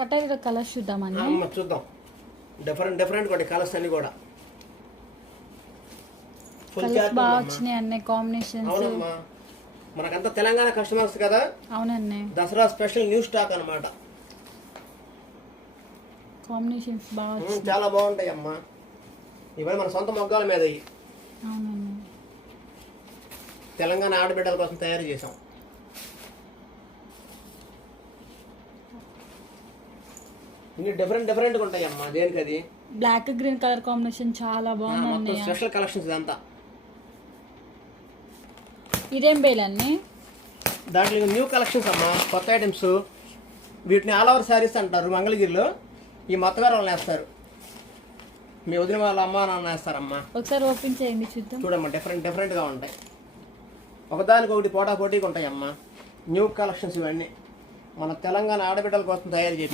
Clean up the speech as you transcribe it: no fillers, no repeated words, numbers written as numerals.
కటాయిలో colours చూద్దామండి. చూద్దాం. Different కొన్ని కలర్స్ అన్ని కూడా కలర్స్ బాగా వచ్చినాయి అన్నీ కాంబినేషన్స్. అవునమ్మా, మనకంతా తెలంగాణ కస్టమర్స్ కదా. అవునండి, దసరా స్పెషల్ న్యూ స్టాక్ అన్నమాట. కాంబినేషన్స్ బాగా చాలా బాగుంటాయి అమ్మా. ఇవన్నీ మన సొంత మొగ్గాల మీద. అవునండి, తెలంగాణ ఆడబిడ్డల కోసం తయారు చేసాం. ఇన్ని డిఫరెంట్గా ఉంటాయి అమ్మా. దేనికి అది బ్లాక్ గ్రీన్ కలర్ కాంబినేషన్ చాలా బాగుంది. స్పెషల్ కలెక్షన్స్ ఇదంతా. ఇదేం బేలండి? దాంట్లో న్యూ కలెక్షన్స్ అమ్మా, కొత్త ఐటమ్స్. వీటిని ఆల్ ఓవర్ శారీస్ అంటారు. మంగళగిరిలో ఈ మొత్తగారు వాళ్ళు వేస్తారు. మీ వదిన వాళ్ళ అమ్మ నాన్న వేస్తారమ్మా. ఒకసారి ఓపెన్ చేయండి చూద్దాం. చూడమ్మా, డిఫరెంట్గా ఉంటాయి. ఒకదానికి ఒకటి పోటీగా ఉంటాయి అమ్మా. న్యూ కలెక్షన్స్ ఇవన్నీ మన తెలంగాణ ఆడబిడ్డల కోసం తయారు చేసి